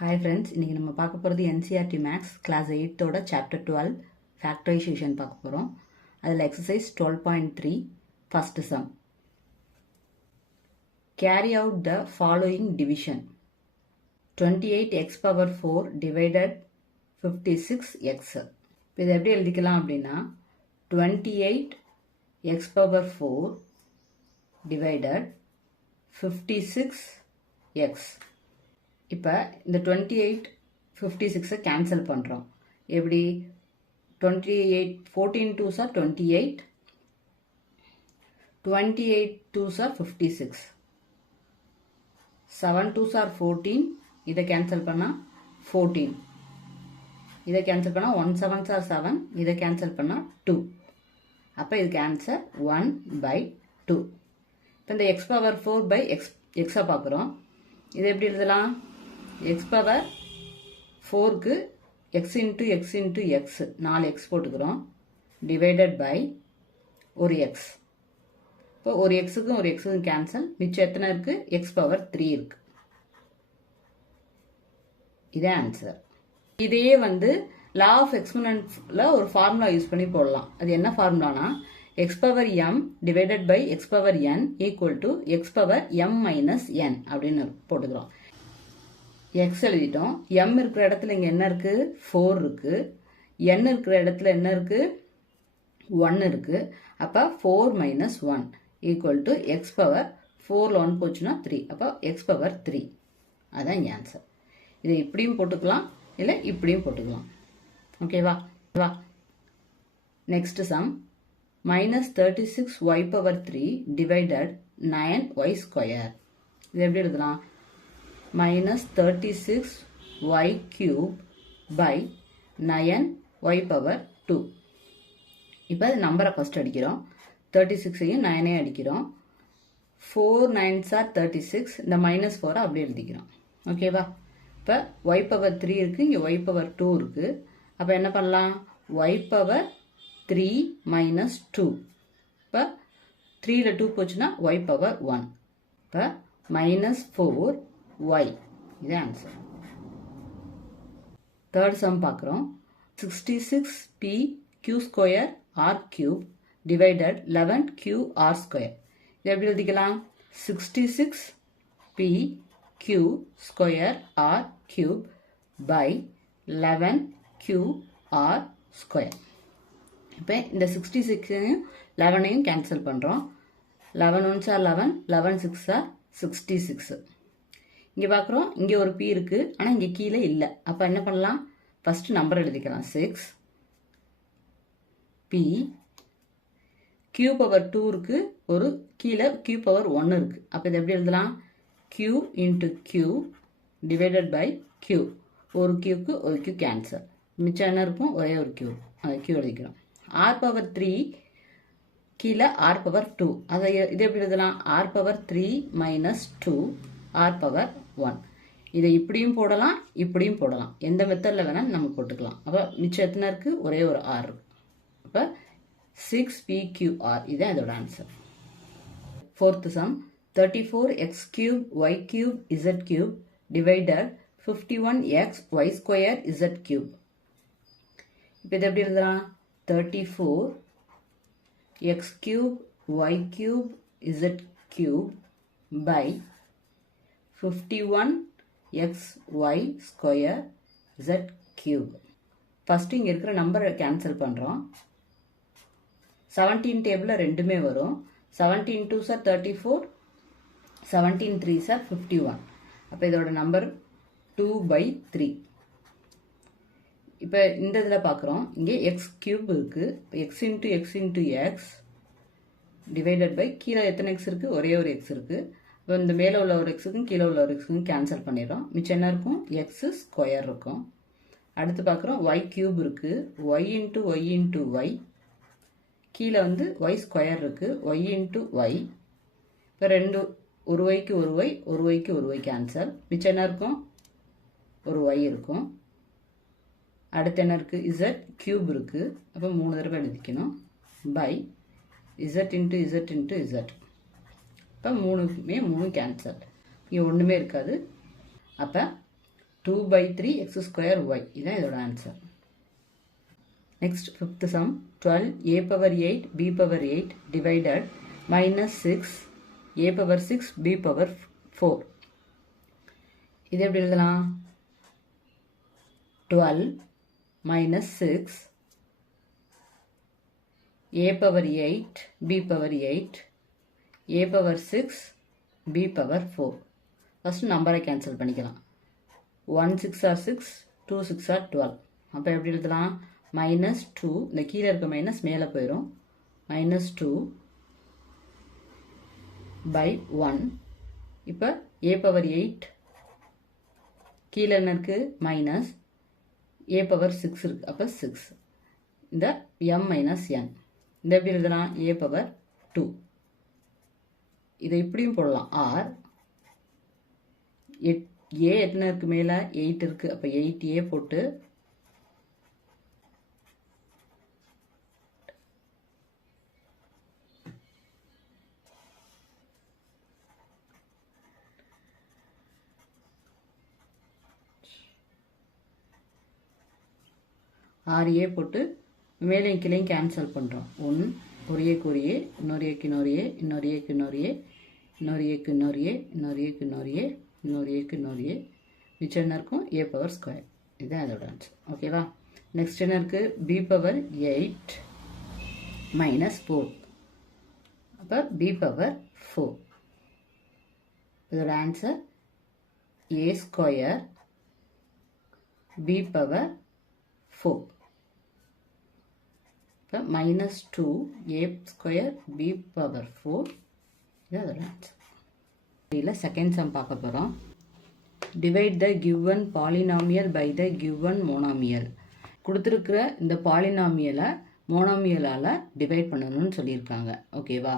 Hi friends, இன்றைக்கி நம்ம பார்க்க போகிறது NCERT maths class 8 chapter 12 factorisation பார்க்க போகிறோம். அதில் exercise 12.3 first sum. Carry out the following division. 28x power 4 divided 56x. இப்போ இதை எப்படி எழுதிக்கலாம் அப்படின்னா 28x பவர் 4 டிவைடட் 56x. இப்போ இந்த 28 56 கேன்சல் பண்ணுறோம். எப்படி 28 14 2s are 28, 28 2s are 56, 7 2s are 14, இதை கேன்சல் பண்ணால் 14, இதை கேன்சல் பண்ணால் 1 7s are 7, இதை கேன்சல் பண்ணால் 2. அப்போ இதுக்கு ஆன்சர் 1/2. இப்போ இந்த x பவர் 4 பை எக்ஸை பார்க்குறோம். இதை எப்படி எழுதலாம்? x பவர் 4க்கு x into x into x 4x போட்டுக்கிறோம், டிவைடட் பை ஒரு x. இப்போ ஒரு எக்ஸுக்கும் ஒரு எக்ஸுக்கும் கேன்சல், மிச்சம் எத்தனை இருக்கு? x பவர் 3 இருக்கு. இதே ஆன்சர். இதையே லா ஆஃப் எக்ஸ்போனன்ட்ல ஒரு ஃபார்முலா யூஸ் பண்ணி போடலாம். அது என்ன ஃபார்முலானா x power m divided by x power n equal to x power m minus n அப்படின்னு போட்டுக்கிறோம். x எழுதிட்டோம். m இருக்கிற இடத்துல இங்கே என்ன இருக்கு? 4 இருக்கு. n இருக்கிற இடத்துல என்ன இருக்கு? 1 இருக்கு. அப்போ 4 minus 1 equal to x power 4ல் 1 போச்சுன்னா 3. அப்போ x பவர் 3. அதான் இங்கே ஆன்சர். இதை இப்படியும் போட்டுக்கலாம், இல்லை இப்படியும் போட்டுக்கலாம். ஓகேவா? Next sum. Minus 36y power 3 divided 9y square. இது எப்படி எழுதலாம்? minus 36y cube by 9y power 2. இப்போ நம்பரை ஃபர்ஸ்ட் அடிக்கிறோம். 36ஐயும் 9ஐயும் அடிக்கிறோம். 4 9s are 36. இந்த மைனஸ் 4 அப்படியே எழுதிக்கிறோம். ஓகேவா? இப்போ y பவர் 3 இருக்கு, இங்கே y பவர் 2 இருக்கு. அப்போ என்ன பண்ணலாம்? y power 3 minus 2. இப்போ 3ல் 2 போச்சுன்னா y பவர் 1. இப்போ மைனஸ் 4 y. இது ஆன்சர். தேர்ட் சம் பார்க்குறோம். 66p q square r cube divided 11q r square. இது எப்படி எழுதிக்கலாம்? 66p q square r cube by 11q r square. இப்போ இந்த 66ஐயும் 11ஐயும் கேன்சல் பண்ணுறோம். 11 1s are 11, 11 6s are 66. இங்கே பார்க்குறோம், இங்கே ஒரு p இருக்குது, ஆனால் இங்கே கீழே இல்லை. அப்போ என்ன பண்ணலாம்? ஃபஸ்ட்டு நம்பர் எழுதிக்கலாம். 6 p q பவர் 2 இருக்குது, ஒரு கீழே q பவர் 1 இருக்குது. அப்போ இதை எப்படி எழுதலாம்? q into q divided by q. ஒரு q ஒரு q கேன்சல், மிச்சம் என்ன இருக்கும்? ஒரே ஒரு q. அதை q எழுதிக்கிறோம். r பவர் 3 கீழே r பவர் 2. அதை இது எப்படி எழுதலாம்? r power 3 minus 2 r power 1. இதை இப்படியும் போடலாம், இப்படியும் போடலாம். எந்த மெத்தடில் வேணாலும் நம்ம போட்டுக்கலாம். அப்போ மிச்சம் எத்தனை இருக்கு? ஒரே ஒரு r இருக்கு. அப்போ 6pqr. இதுதான் இதோட answer. Fourth some. 34x cube y cube z cube divided 51x y square z cube. இப்போ இதை எப்படி எழுதலாம்? 34x cube y cube z cube by 51xy square z cube. First இங்கே இருக்கிற நம்பரை கேன்சல் பண்ணுறோம். 17 டேபிளில் ரெண்டுமே வரும். 17 2s are 34, 17 3s are 51. அப்போ இதோட நம்பர் 2/3. இப்போ இந்த இதில் பார்க்குறோம், இங்கே எக்ஸ் கியூப் இருக்குது. X into x into x divided by கீழே எத்தனை எக்ஸ் இருக்குது? ஒரே ஒரு எக்ஸ் இருக்குது. இப்போ இந்த மேலே உள்ள ஒரு எக்ஸுக்கும் கீழே உள்ள ஒரு எக்ஸுக்கும் கேன்சல் பண்ணிடுறோம். மிச்சம் என்ன இருக்கும்? எக்ஸ் ஸ்கொயர் இருக்கும். அடுத்து பார்க்குறோம், ஒய் கியூப் இருக்குது. Y into y into y, கீழே ஒய் ஸ்கொயர் இருக்குது. Y into y. இப்போ ரெண்டு, ஒரு ஒய்க்கு ஒரு ஒய், ஒரு ஒய்க்கு ஒரு ஒய் கேன்சல். மிச்சம் என்ன இருக்கும்? ஒரு ஒய் இருக்கும். அடுத்து என்ன இருக்குது? இசட் கியூப் இருக்குது. அப்போ 3 தடவை எழுதிக்கணும். By z into z into z. இப்போ 3க்குமே 3 கேன்சல். இங்கே ஒன்றுமே இருக்காது. அப்போ 2/3 x square y. இதான் இதோட answer. Next fifth some 12 a power 8 b power 8 divided minus 6 a power 6 b power 4. இது எப்படி எழுதலாம்? 12 minus 6 a power 8 b power 8 a power 6 b power 4. First நம்பரை கேன்சல் பண்ணிக்கலாம். 1 6 are 6 2 6 are 12. அப்போ எப்படி எழுதலாம்? minus 2, இந்த கீழே இருக்க மைனஸ் மேலே போயிடும், minus 2 by 1. இப்போ a power 8 கீழே என்ன இருக்குது? மைனஸ் a power 6 இருக்குது, அப்போ 6. இந்த m minus n, இந்த எப்படி எழுதலாம்? a power 2. இதை இப்படியும் போடலாம். r a எத்தனை இருக்குது? மேலே 8 இருக்குது, அப்போ 8a போட்டு ஆறியே போட்டு மேலையும் கீழையும் கேன்சல் பண்ணுறோம். ஒரு ஏக்கு ஒரு ஏ, இன்னொரு ஏக்கு இன்னொரு ஏ, இன்னொரு ஏக்கு இன்னொரு ஏ, இன்னொரு ஏக்கு இன்னொரு ஏ, இன்னொரு ஏக்கு இன்னொரு ஏ, இன்னொரு ஏக்கு இன்னொரு ஏ, மிச்சம் என்ன இருக்கும்? a power square. இதுதான் அதோட ஆன்சர். ஓகேவா? நெக்ஸ்ட் என்ன இருக்குது? b power 8 minus 4. அப்போ b பவர் 4. இதோட answer a square b power 4. இப்போ minus 2 a square b power 4. இது அதோட ஆன்சர். இதில் செகண்ட் சம் பார்க்க போகிறோம். Divide the given polynomial by the given monomial. கொடுத்துருக்கிற இந்த பாலினாமியலை மோனாமியலால் டிவைட் பண்ணணும்னு சொல்லியிருக்காங்க. ஓகேவா?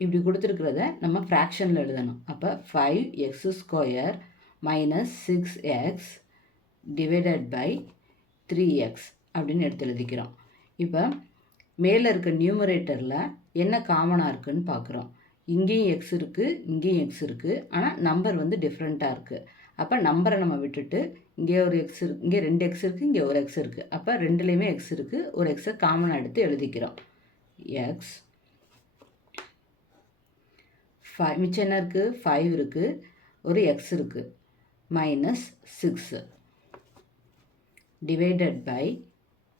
இப்படி கொடுத்துருக்கிறத நம்ம ஃப்ராக்ஷனில் எழுதணும். அப்போ 5x square minus 6x divided by 3x அப்படின்னு எடுத்து எழுதிக்கிறோம். இப்போ மேலே இருக்க நியூமரேட்டரில் என்ன காமனாக இருக்குதுன்னு பார்க்குறோம். இங்கேயும் எக்ஸ் இருக்குது, இங்கேயும் எக்ஸ் இருக்குது, ஆனால் நம்பர் வந்து டிஃப்ரெண்ட்டாக இருக்குது. அப்போ நம்பரை நம்ம விட்டுட்டு இங்கே ஒரு எக்ஸ் இருக்குது, இங்கே 2 எக்ஸ் இருக்குது, இங்கே ஒரு எக்ஸ் இருக்குது. அப்போ ரெண்டுலேயுமே எக்ஸ் இருக்குது, ஒரு எக்ஸை காமனாக எடுத்து எழுதிக்கிறோம். எக்ஸ் 5, மிச்சம் என்ன இருக்குது? 5 இருக்குது, ஒரு எக்ஸ் இருக்குது, மைனஸ் 6 டிவைடட் பை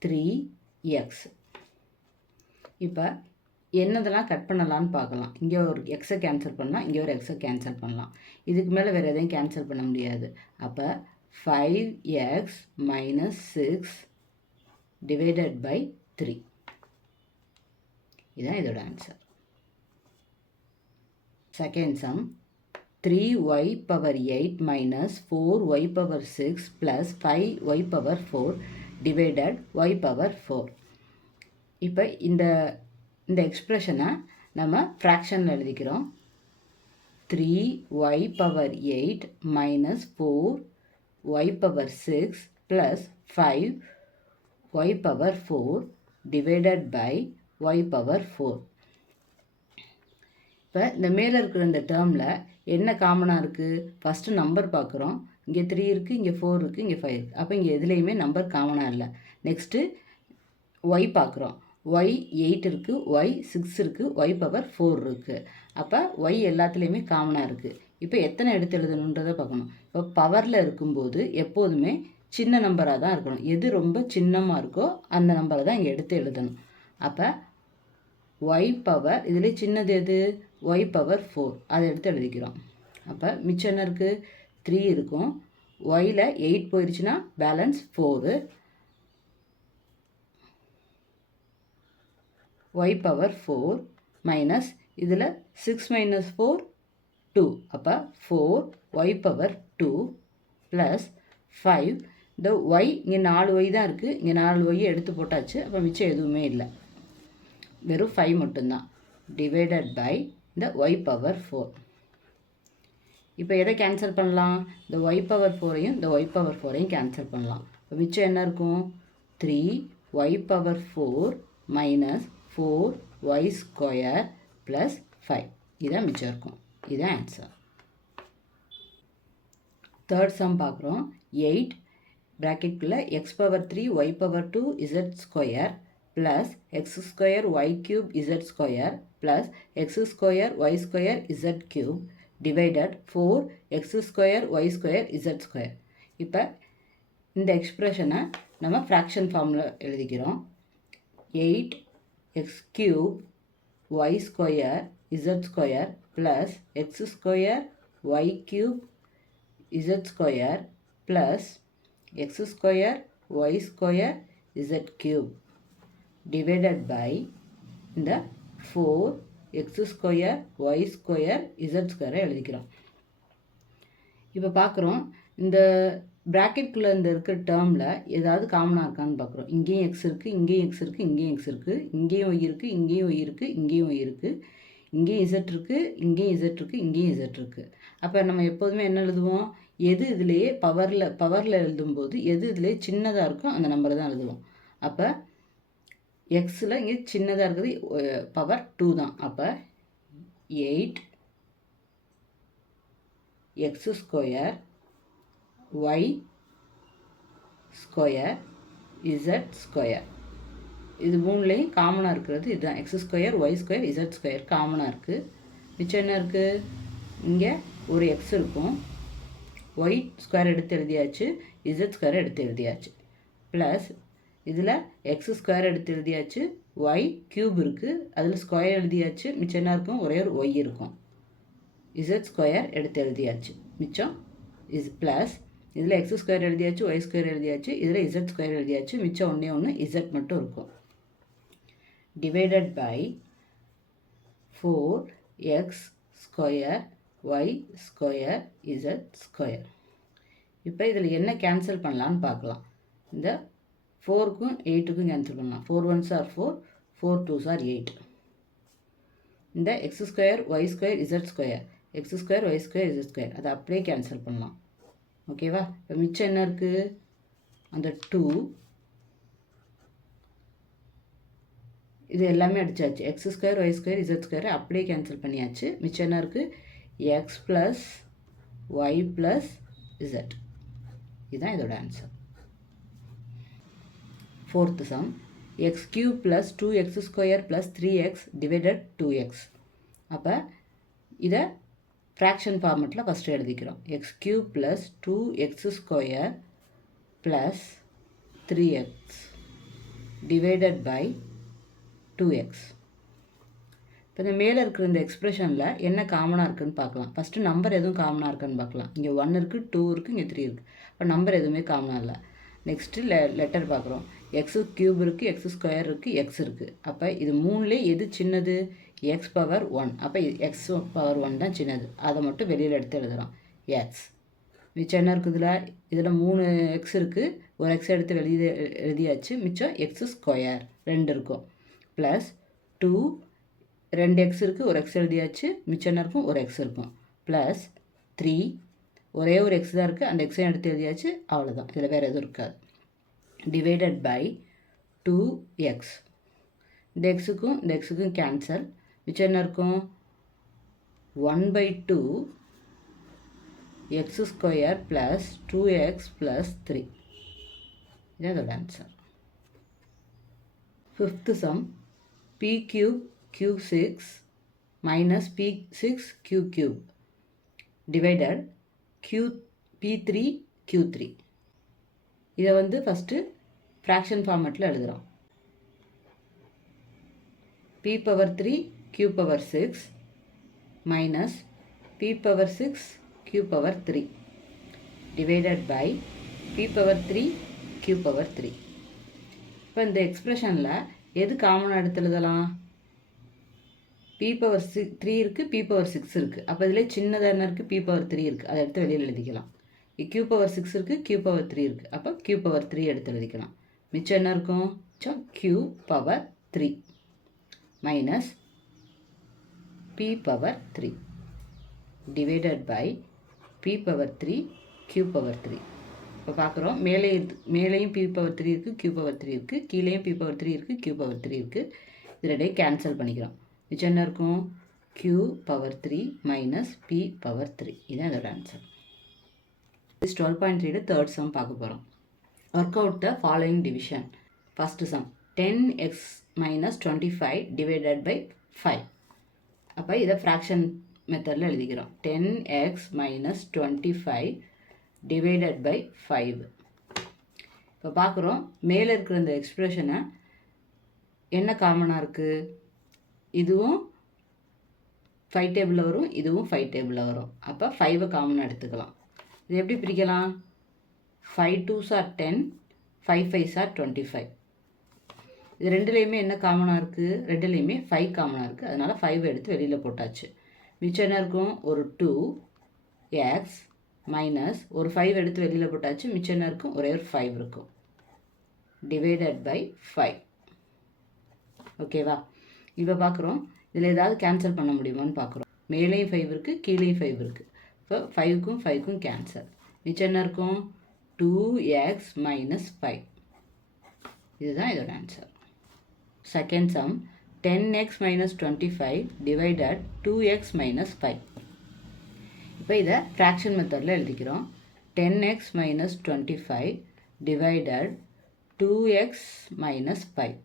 3x. இப்போ என்னதெல்லாம் கட் பண்ணலான்னு பார்க்கலாம். இங்கே ஒரு எக்ஸை கேன்சல் பண்ணலாம், இங்கே ஒரு எக்ஸை கேன்சல் பண்ணலாம். இதுக்கு மேலே வேறு எதையும் கேன்சல் பண்ண முடியாது. அப்போ 5x மைனஸ் 6 டிவைடட் பை 3. இதுதான் இதோட ஆன்சர். Second sum 3y power 8 minus 4y power 6 plus 5y power 4 divided y power 4. இப்போ இந்த எக்ஸ்ப்ரெஷனை நம்ம ஃப்ராக்ஷனில் எழுதிக்கிறோம். 3y power 8 minus 4y power 6 plus 5y power 4 divided by y power 4. இப்போ இந்த மேலே இருக்கிற இந்த டேர்மில் என்ன காமனாக இருக்குது? ஃபஸ்ட்டு நம்பர் பார்க்குறோம். இங்கே 3 இருக்குது, இங்கே 4 இருக்குது, இங்கே 5 இருக்குது. அப்போ இங்கே எதுலேயுமே நம்பர் காமனாக இல்லை. நெக்ஸ்ட்டு ஒய் பார்க்குறோம். ஒய் 8 இருக்குது, ஒய் 6 இருக்குது, ஒய் பவர் 4 இருக்குது. அப்போ ஒய் எல்லாத்துலேயுமே காமனாக இருக்குது. இப்போ எத்தனை எடுத்து எழுதணுன்றதை பார்க்கணும். இப்போ பவரில் இருக்கும்போது எப்போதுமே சின்ன நம்பராக தான் இருக்கணும். எது ரொம்ப சின்னமாக இருக்கோ அந்த நம்பரை தான் இங்கே எடுத்து எழுதணும். அப்போ ஒய் பவர், இதில் சின்னது எது? ஒய் பவர் 4, அதை எடுத்து எழுதிக்கிறோம். அப்போ மிச்சம் என்ன இருக்குது? 3 இருக்கும். ஒயில் 8 போயிடுச்சுன்னா பேலன்ஸ் 4. ஒய் பவர் 4 மைனஸ் இதில் 6 மைனஸ் 4 2. அப்போ 4 ஒய் பவர் 2 ப்ளஸ் 5. இந்த ஒய் இங்கே 4 ஒய் தான் இருக்குது, இங்கே 4 ஒய்யை எடுத்து போட்டாச்சு. அப்போ மிச்சம் எதுவுமே இல்லை, வெறும் 5 மட்டும்தான். டிவைடட் பை இந்த ஒய் பவர் 4. இப்போ எதை கேன்சல் பண்ணலாம்? இந்த ஒய் பவர் 4ஐயும் இந்த ஒய் பவர் 4ஐயும் கேன்சல் பண்ணலாம். இப்போ மிச்சம் என்ன இருக்கும்? 3 y power 4 minus 4 y square plus 5. இதான் மிச்சம் இருக்கும். இதுதான் ஆன்சர். தேர்ட் சம் பார்க்குறோம். 8 ப்ராக்கெட்டுக்குள்ளே x power 3 y power 2 z square plus x square y cube z square plus x square y square z cube divided 4 x square y square z square. இப்போ இந்த எக்ஸ்ப்ரெஷனை நம்ம ஃப்ராக்ஷன் ஃபார்மில் எழுதிக்கிறோம். 8 x cube y square z square plus x square y cube z square plus x square y square z cube divided by இந்த 4 x square y square z ஸ்கொயரை எழுதிக்கிறோம். இப்போ பார்க்குறோம், இந்த ப்ராக்கெட்டுக்குள்ளே இந்த இருக்கிற டேர்மில் ஏதாவது காமனாக இருக்கான்னு பார்க்குறோம். இங்கேயும் எக்ஸ் இருக்குது, இங்கேயும் எக்ஸ் இருக்குது, இங்கேயும் எக்ஸ் இருக்குது, இங்கேயும் ஒய் இருக்குது, இங்கேயும் ஒய் இருக்குது, இங்கேயும் ஒய் இருக்குது, இங்கேயும் இசட் இருக்குது, இங்கேயும் இசட் இருக்குது, இங்கேயும் இசட் இருக்குது. அப்போ நம்ம எப்போதுமே என்ன எழுதுவோம், எது இதுலேயே பவரில் எழுதும்போது எது இதுலேயே சின்னதாக இருக்கோ அந்த நம்பரை தான் எழுதுவோம். அப்போ எக்ஸில் இங்கே சின்னதாக இருக்குது பவர் 2 தான். அப்போ 8 x square y square z square. இது மூணுலேயும் காமனாக இருக்கிறது இதுதான். X square y square z square காமனாக இருக்குது. மிச்சம் என்ன இருக்குது, இங்கே ஒரு எக்ஸ் இருக்கும், ஒய் ஸ்கொயர் எடுத்து எழுதியாச்சு, இசட் ஸ்கொயர் எடுத்து எழுதியாச்சு, ப்ளஸ் இதில் எக்ஸ் ஸ்கொயர் எடுத்து எழுதியாச்சு, ஒய் க்யூப் இருக்குது, அதில் ஸ்கொயர் எழுதியாச்சு, மிச்சம் என்ன இருக்கும், ஒரே ஒரு ஒய் இருக்கும், இசட் ஸ்கொயர் எடுத்து எழுதியாச்சு, மிச்சம் ப்ளஸ் இதில் எக்ஸ் ஸ்கொயர் எழுதியாச்சு, ஒய் ஸ்கொயர் எழுதியாச்சு, இதில் இசட் ஸ்கொயர் எழுதியாச்சு, மிச்சம் ஒன்று இசட் மட்டும் இருக்கும். Divided by 4x square y square z square. இப்போ இதில் என்ன கேன்சல் பண்ணலான்னு பார்க்கலாம். இந்த 4க்கும் 8க்கும் கேன்சல் பண்ணலாம். 4 1s are 4, 4 2s are 8. இந்த x square y square z square, x square y square z square அதை அப்படியே கேன்சல் பண்ணலாம். ஓகேவா? இப்போ மிச்சம் என்ன இருக்குது, அந்த 2 இது எல்லாமே அடித்தாச்சு. X square y square z ஸ்கொயரை அப்படியே கேன்சல் பண்ணியாச்சு. மிச்சம் என்ன இருக்குது, x plus y plus z. இதுதான் இதோட answer. Fourth sum, x cube plus 2x square plus 3x divided 2x. அப்போ இதை ஃப்ராக்ஷன் ஃபார்மெட்டில் ஃபஸ்ட்டு எழுதிக்கிறோம். X cube plus 2x square plus 3x divided by 2x. இப்போ இந்த மேலே இருக்கிற இந்த எக்ஸ்ப்ரெஷனில் என்ன காமனாக இருக்குதுன்னு பார்க்கலாம். ஃபஸ்ட்டு நம்பர் எதுவும் காமனாக இருக்குன்னு பார்க்கலாம். இங்கே 1 இருக்குது, 2 இருக்குது, இங்கே 3 இருக்குது. இப்போ நம்பர் எதுவுமே காமனாக இல்லை. நெக்ஸ்ட்டு லெட்டர் பார்க்குறோம். எக்ஸு க்யூப் இருக்குது, எக்ஸ் ஸ்கொயர் இருக்குது, எக்ஸ் இருக்குது. அப்போ இது மூணுலேயே எது சின்னது, எக்ஸ் பவர் 1. அப்போ எக்ஸ் பவர் 1 தான் சின்னது. அதை மட்டும் வெளியில் எடுத்து எழுதுகிறோம், எக்ஸ். மிச்சம் என்ன இருக்குதுல, இதில் 3 எக்ஸ் இருக்குது, ஒரு எக்ஸ் எடுத்து எழுதியாச்சு, மிச்சம் எக்ஸ் ஸ்கொயர் 2 இருக்கும், ப்ளஸ் 2 2 எக்ஸ் இருக்குது, ஒரு எக்ஸ் எழுதியாச்சு, மிச்சம் என்ன இருக்கும், ஒரு எக்ஸ் இருக்கும், ப்ளஸ் 3 ஒரே ஒரு எக்ஸ் தான் இருக்குது, அந்த எக்ஸையும் எடுத்து எழுதியாச்சு, அவ்வளோதான். இதில் வேறு எதுவும் இருக்காது. Divided by 2x. இந்த எக்ஸுக்கும் இந்த எக்ஸுக்கும் கேன்சல், மிச்சம் என்ன இருக்கும், 1/2 X square plus 2x plus 3. இதுதான் அதோட answer. Fifth some, p cube q6 minus p6 q cube divided p3 q3. இதை வந்து ஃபஸ்ட்டு ஃப்ராக்ஷன் ஃபார்மெட்டில் எழுதுகிறோம். p power 3 q power 6 minus p power 6 q power 3 divided by p power 3 q power 3. இப்போ இந்த எக்ஸ்ப்ரெஷனில் எது காமனாக எடுத்து எழுதலாம், p பவர் 3 இருக்குது, p பவர் 6 இருக்குது. அப்போ இதில் சின்னதாக என்ன இருக்குது, p பவர் 3 இருக்குது, அதை எடுத்து வெளியில் எழுதிக்கலாம். q பவர் 6 இருக்குது, q பவர் 3 இருக்குது. அப்போ q பவர் 3 எடுத்து எழுதிக்கலாம். மிச்சம் என்ன இருக்கும், மிச்சம் q power 3 minus p power 3 divided by p power 3 q power 3. இப்போ பார்க்குறோம், மேலேயும் p பவர் 3 இருக்குது, q பவர் 3 இருக்குது, கீழேயும் p பவர் 3 இருக்குது, q பவர் 3 இருக்குது. இதில் கேன்சல் பண்ணிக்கிறோம். மிச்சம் என்ன இருக்கும், q power 3 minus p power 3. இதுதான் அதோட ஆன்சர். This 12.3 third sum பார்க்க போகிறோம். Work out the following division. First sum 10x minus 25 divided by 5. அப்போ இதை fraction மெத்தடில் எழுதிக்கிறோம். 10x minus 25 divided by 5. இப்போ பார்க்குறோம் மேலே இருக்கிற இந்த எக்ஸ்பிரஷனை என்ன காமனாக இருக்குது, இதுவும் 5 டேபிளில் வரும், இதுவும் 5 டேபிளில் வரும். அப்போ 5 காமனாக எடுத்துக்கலாம். இது எப்படி பிரிக்கலாம்? 5 2s are 10, 5 5s are 25. இது ரெண்டுலேயுமே என்ன காமனாக இருக்குது? ரெண்டுலேயுமே 5 காமனாக இருக்குது. அதனால் 5 எடுத்து வெளியில் போட்டாச்சு. மிச்சம் என்ன இருக்கும்? ஒரு 2x மைனஸ் ஒரு 5 எடுத்து வெளியில் போட்டாச்சு. மிச்சம் என்ன இருக்கும்? ஒரே ஒரு 5 இருக்கும். Divided by 5. ஓகேவா? இப்போ பார்க்குறோம் இதில் ஏதாவது கேன்சல் பண்ண முடியுமான்னு பார்க்குறோம். மேலேயும் 5 இருக்குது, கீழேயும் 5 இருக்குது. இப்போ 5க்கும் 5க்கும் கேன்சல். மிச்சம் என்ன இருக்கும்? 2x minus 5. இதுதான் இதோட ஆன்சர். Second some 10x minus 25 divided 2x minus 5. இப்போ இதை ஃப்ராக்ஷன் மெத்தடில் எழுதிக்கிறோம். 10x minus 25 divided 2x minus 5.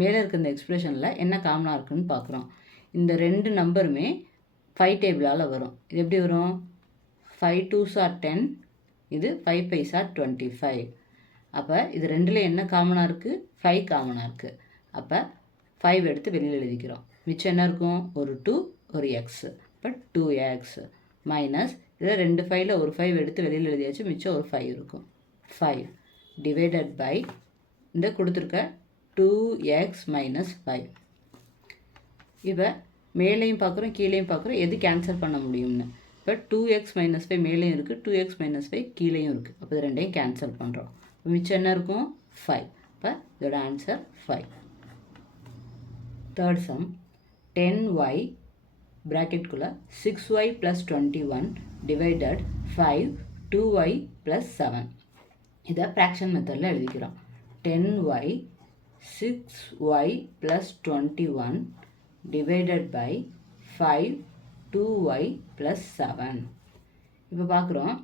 மேலே இருக்க இந்த எக்ஸ்பிரஷனில் என்ன காமனாக இருக்குன்னு பார்க்குறோம். இந்த ரெண்டு நம்பருமே 5 டேபிளால் வரும். இது எப்படி வரும்? 5 2s are 10, இது 5 5s are 25. அப்போ இது ரெண்டில் என்ன காமனாக இருக்குது? 5 காமனாக இருக்குது. அப்போ 5 எடுத்து வெளியில் எழுதிக்கிறோம். மிச்சம் என்ன இருக்கும்? ஒரு 2 ஒரு எக்ஸ். இப்போ 2x மைனஸ் இதில் 2 5ல் ஒரு 5 எடுத்து வெளியில் எழுதியாச்சு. மிச்சம் ஒரு 5 இருக்கும். 5 டிவைடட் பை இந்த கொடுத்துருக்க 2x மைனஸ் 5. இப்போ மேலேயும் பார்க்குறோம் கீழேயும் பார்க்குறோம், எது கேன்சல் பண்ண முடியும்னு. இப்போ 2x மைனஸ் 5 மேலேயும் இருக்குது, 2x மைனஸ் 5 கீழேயும் இருக்குது. அப்போ இது ரெண்டையும் கேன்சல் பண்ணுறோம். மிச்சம் என்ன இருக்கும்? 5. இப்போ இதோட answer 5. Third sum 10y ப்ராக்கெட்குள்ளே 6y plus 21 divided 5 2y plus 7. இதை ஃப்ராக்ஷன் மெத்தடில் எழுதிக்கிறோம். 10y 6y plus 21 divided by 5 2y plus 7. இப்போ பார்க்குறோம்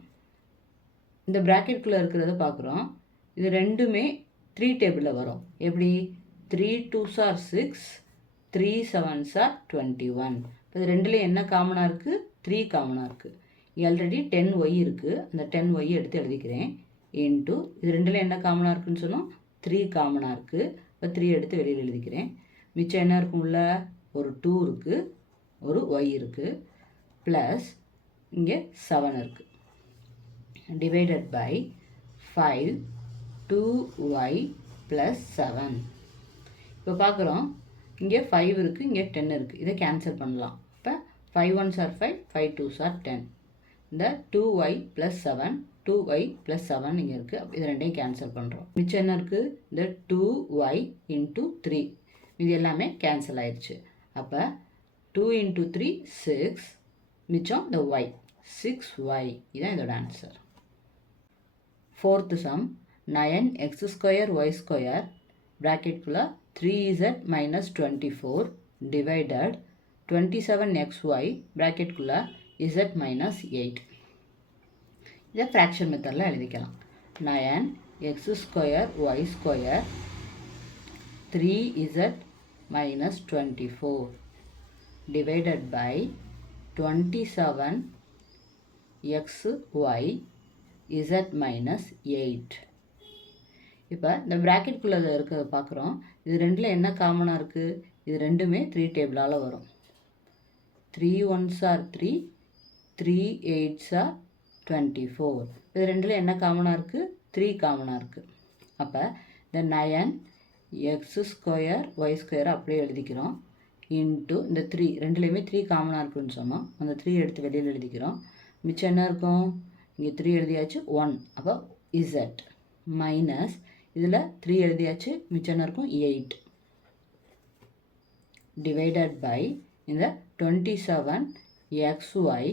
இந்த ப்ராக்கெட்குள்ளே இருக்கிறத பார்க்குறோம். இது ரெண்டுமே 3 டேபிளில் வரும். எப்படி? 3 2s are 6, 3 7s are 21. இப்போ இது ரெண்டுலேயும் என்ன காமனாக இருக்குது? 3 காமனாக இருக்குது. ஆல்ரெடி 10y இருக்குது, அந்த 10y எடுத்து எழுதிக்கிறேன். இன்ட்டு இது ரெண்டுலேயும் என்ன காமனாக இருக்குதுன்னு சொன்னோம்? 3 காமனாக இருக்குது. இப்போ 3 எடுத்து வெளியில் எழுதிக்கிறேன். மிச்சம் என்ன இருக்கும்? உள்ள ஒரு 2 இருக்குது, ஒரு y இருக்குது, ப்ளஸ் இங்கே 7 இருக்குது. Divided by 5 2y plus 7. இப்போ பார்க்குறோம் இங்கே 5 இருக்குது, இங்கே 10 இருக்குது. இதை கேன்சல் பண்ணலாம். இப்போ 5 1s are 5, 5 2s are 10. இந்த 2y ப்ளஸ் 7 2y ப்ளஸ் 7 இங்கே இருக்குது. இது ரெண்டையும் கேன்சல் பண்ணுறோம். மிச்சம் என்ன இருக்குது? இந்த 2y இன்ட்டு 3. இது எல்லாமே கேன்சல் ஆயிடுச்சு. அப்போ 2 இன்ட்டு 3 6. மிச்சம் இந்த y 6y. இதுதான் இதோட answer. Fourth sum 9x square y square ப்ராக்கெட்குள்ளே 3z மைனஸ் 24 டிவைடட் 27xy ப்ராக்கெட்குள்ளே z மைனஸ் 8. இதை ஃப்ராக்ஷன் மெத்தடில் எழுதிக்கலாம். 9x square y square 3z minus 24 divided by 27xy z minus 8. இப்போ இந்த ப்ராக்கெட்குள்ளே இருக்கிறத பார்க்குறோம். இது ரெண்டில் என்ன காமனாக இருக்குது? இது ரெண்டுமே 3 டேபிளால் வரும். 3 1s are 3, 3 8s are 24. இது ரெண்டில் என்ன காமனாக இருக்குது? 3 காமனாக இருக்குது. அப்போ இந்த 9x ஸ்கொயர் y ஸ்கொயரை அப்படியே எழுதிக்கிறோம். இன்ட்டு இந்த 3 ரெண்டுலேயுமே 3 காமனாக இருக்குதுன்னு சொன்னோம். அந்த 3 எடுத்து வெளியில் எழுதிக்கிறோம். மிச்சம் என்ன இருக்கும்? இங்கே 3 எழுதியாச்சு 1. அப்போ z மைனஸ் இதில் 3 எழுதியாச்சு. மிச்சம் என்ன இருக்கும்? 8 டிவைடட் பை இந்த 27xy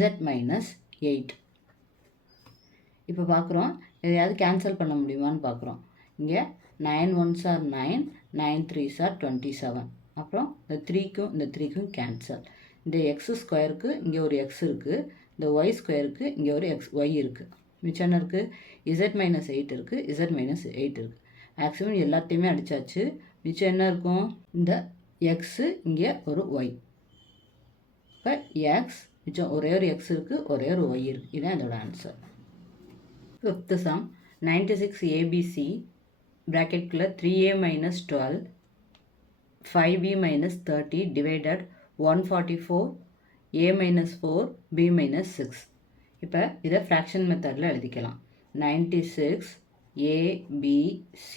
z மைனஸ் 8. இப்போ பார்க்குறோம் எதையாவது கேன்சல் பண்ண முடியுமான்னு பார்க்குறோம். இங்கே 9 1s are 9, 9 3s are 27. அப்புறம் இந்த 3க்கும் இந்த 3க்கும் கேன்சல். இந்த எக்ஸ் ஸ்கொயருக்கு இங்கே ஒரு எக்ஸ் இருக்குது, இந்த ஒய் ஸ்கொயருக்கு இங்கே ஒரு ஒய் இருக்குது. மிச்சம் என்ன இருக்குது? இசட் மைனஸ் 8 இருக்குது, இசட் மைனஸ் 8 இருக்குது. மேக்ஸிமம் எல்லாத்தையுமே அடித்தாச்சு. மிச்சம் என்ன இருக்கும்? இந்த எக்ஸு, இங்கே ஒரு ஒய். இப்போ எக்ஸ் மிச்சம் ஒரே ஒரு எக்ஸ் இருக்குது, ஒரே ஒரு ஒய் இருக்குது. இதுதான் இதோட ஆன்சர். 5th சம் 96 ABC ப்ராக்கெட்குள்ளே 3A minus 12 5B minus 30 divided 144 A minus 4 B minus 6. இப்போ இதை ஃப்ராக்ஷன் மெத்தடில் எழுதிக்கலாம். 96 ABC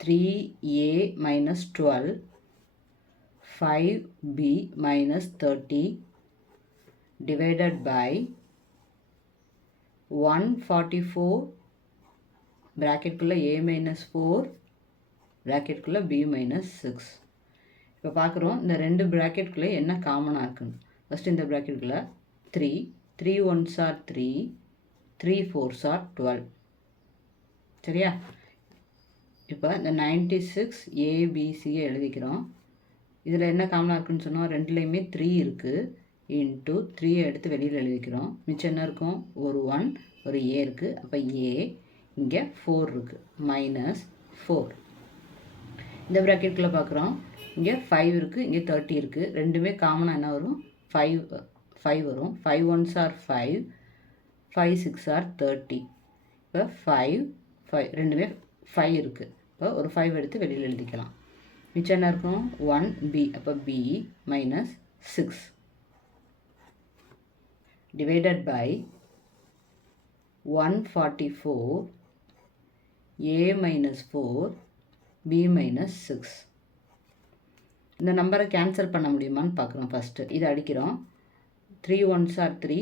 3A minus 12 5B minus 30 divided by 144 ப்ராக்கெட்குள்ளே A minus 4 ப்ராக்கெட்குள்ளே B minus 6. இப்போ பார்க்குறோம் இந்த ரெண்டு ப்ராக்கெட்குள்ளே என்ன காமனாக இருக்குன்னு. ஃபஸ்ட்டு இந்த ப்ராக்கெட்குள்ளே 3 1s are 3 3 4s are 12. சரியா? இப்போ இந்த 96 ABCயை எழுதிக்கிறோம். இதில் என்ன காமனாக இருக்குன்னு சொன்னோம்? ரெண்டுலேயுமே 3 இருக்குது. இன்ட்டு 3 எடுத்து வெளியில் எழுதிக்கிறோம். மிச்சம் என்ன இருக்கும்? ஒரு 1 ஒரு A இருக்குது. அப்போ A இங்கே 4 இருக்குது. மைனஸ் 4. இந்த ப்ராக்கெட்டில் பார்க்குறோம். இங்கே 5 இருக்குது, இங்கே 30 இருக்குது. ரெண்டுமே காமனாக என்ன வரும்? 5 வரும். 5 1s are 5 5 6 are 30. இப்போ 5 ரெண்டுமே 5 இருக்குது. இப்போ ஒரு 5 எடுத்து வெளியில் எழுதிக்கலாம். மிச்சம் என்ன இருக்கும்? 1B. அப்போ B minus 6 divided by 144 A minus 4 B minus 6. இந்த நம்பரை கேன்சல் பண்ண முடியுமான்னு பார்க்குறோம். ஃபஸ்ட்டு இதை அடிக்கிறோம். 3 1s are 3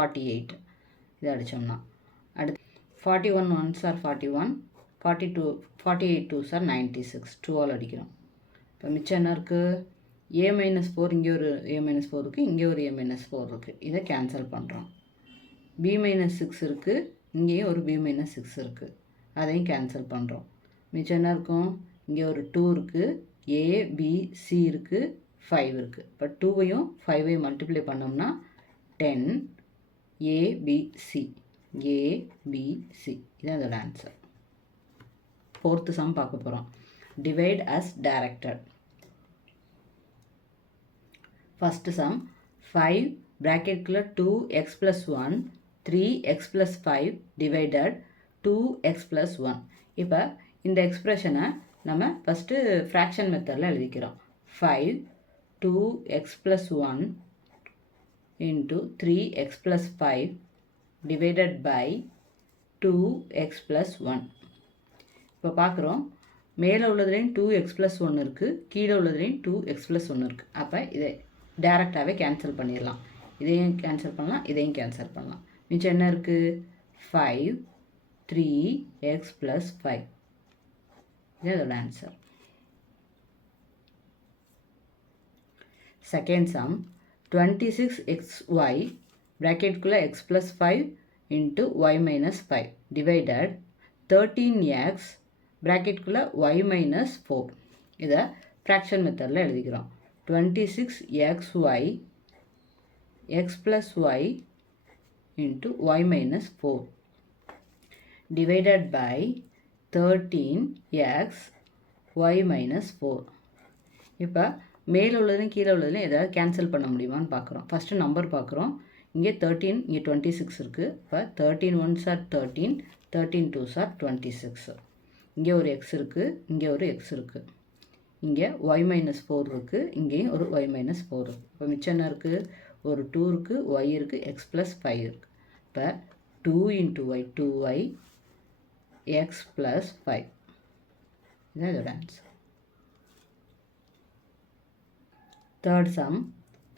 48. இதை அடித்தோம்னா அடுத்து 41 1s are 41 48 2s are 96. 2ஆல் அடிக்கிறோம். இப்போ மிச்சம் என்ன இருக்குது? A minus 4 இங்கே ஒரு A minus 4 இருக்குது, இங்கே ஒரு A minus 4 இருக்குது. இதை கேன்சல் பண்ணுறோம். B minus 6 இருக்குது, இங்கேயும் ஒரு B minus 6 இருக்குது. அதையும் கேன்சல் பண்ணுறோம். மிச்சம் என்ன இருக்கும்? இங்கே ஒரு 2 இருக்குது, A B C இருக்குது, 5 இருக்குது. இப்போ 2வையும் 5வையும் மல்டிப்ளை பண்ணோம்னா 10 A B C. A B C இதான் அதோட ஆன்சர். 4th சம் பார்க்க போகிறோம். Divide as directed. First sum 5 bracketக்குள்ள 2x plus 1 3x plus 5 divided 2x plus 1. இப்போ இந்த எக்ஸ்பிரஷனை நம்ம ஃபஸ்ட்டு ஃப்ராக்ஷன் மெத்தடில் எழுதிக்கிறோம். 5 2x plus 1 into 3x plus 5 divided by 2x plus 1. இப்போ பார்க்குறோம். மேலே உள்ளதுலேயும் 2x plus 1 இருக்குது, கீழே உள்ளதுலேயும் 2x plus 1 இருக்குது. அப்போ இதை டேரெக்டாகவே கேன்சல் பண்ணிடலாம். இதையும் கேன்சல் பண்ணலாம், இதையும் கேன்சல் பண்ணலாம். மிச்சம் என்ன இருக்குது? 5 3x plus 5. இது அதோட answer. Second some 26xy ப்ராக்கெட்குள்ளே x plus 5 into y minus 5 divided 13x ப்ராக்கெட்குள்ளே y minus 4. இதை ஃப்ராக்ஷன் மெத்தடில் எழுதிக்கிறோம். 26xy x plus y into y minus 4 divided by 13x y minus 4. இப்போ மேலே உள்ளதும் கீழே உள்ளதும் எதாவது கேன்சல் பண்ண முடியுமான்னு பார்க்குறோம். ஃபஸ்ட்டு நம்பர் பார்க்குறோம். இங்கே 13 இங்கே 26 இருக்குது. இப்போ 13 1s are 13 13 2s are 26. இங்கே ஒரு x இருக்குது, இங்கே ஒரு x இருக்குது. இங்கே y minus 4 இருக்குது, இங்கேயும் ஒரு y minus 4 இருக்குது. இப்போ மிச்சம் என்ன இருக்குது? ஒரு 2 இருக்குது, y இருக்குது, x plus 5 இருக்குது. இப்போ 2 into y 2y x plus 5. இதுதான் இதோட answer. Third some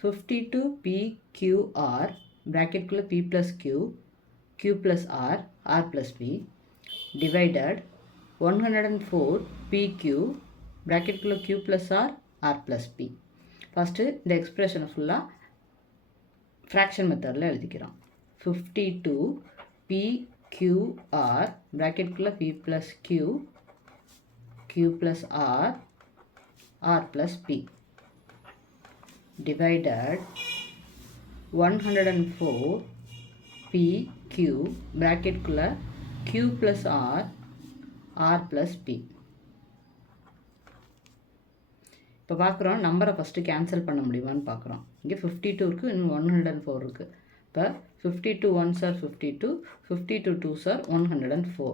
52PQR ப்ராக்கெட்குள்ளே P plus Q Q plus R R plus P divided 104PQ ப்ராக்கெட்குள்ளே Q plus R R plus P. First இந்த எக்ஸ்பிரஷனை ஃபுல்லாக ஃப்ராக்ஷன் மெத்தடில் எழுதிக்கிறோம். 52PQR ப்ராக்கெட்குள்ளே P plus Q Q plus R R plus P divided 104 p q bracket குள்ள q plus r plus p. இப்போ பார்க்குறோம் நம்பரை first cancel பண்ண முடியுமான்னு பார்க்குறோம். இங்கே 52 இருக்குது, இன்னும் 104 இருக்குது. இப்போ 52 1s are 52, 52 2s are 104.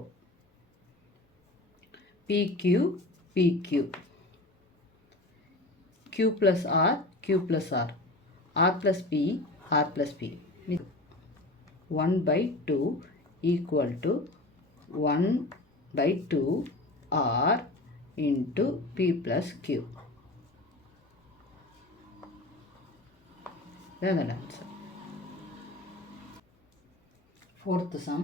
PQ PQ Q plus R Q plus R R plus P R plus P 1/2 equal to 1/2 R into P plus Q. That's the answer. Fourth sum,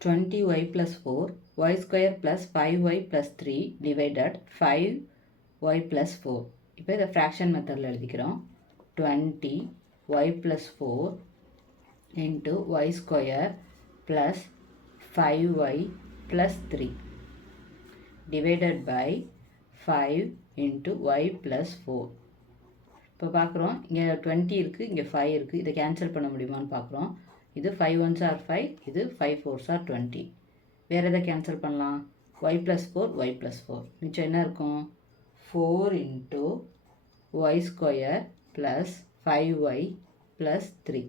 20y plus 4 y square plus 5y plus 3 divided 5y plus 4. இப்போ இதை fraction மெத்தடில் எழுதிக்கிறோம். 20y plus 4 into y square plus 5y plus 3 divided by 5 into y plus 4. இப்போ பார்க்குறோம் இங்கே 20 இருக்குது, இங்கே 5 இருக்குது. இதை கேன்சல் பண்ண முடியுமான்னு பார்க்குறோம். இது 5 1s are 5, இது 5 4s are 20. வேறு எதை கேன்சல் பண்ணலாம்? y plus 4 y plus 4 மிச்சம் என்ன இருக்கும்? 4 into y square plus 5y plus 3.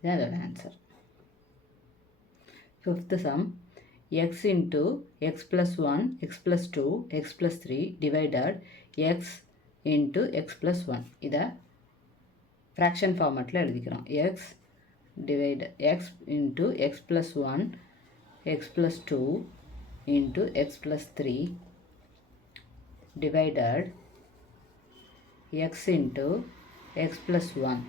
இதான் அதோட answer. Fifth some, x into x plus 1 x plus 2 x plus 3 divided x into x plus 1. இதை fraction formatல எழுதிக்கிறோம். x divide x into x plus 1 x plus 2 into x plus 3 divided x into x plus 1.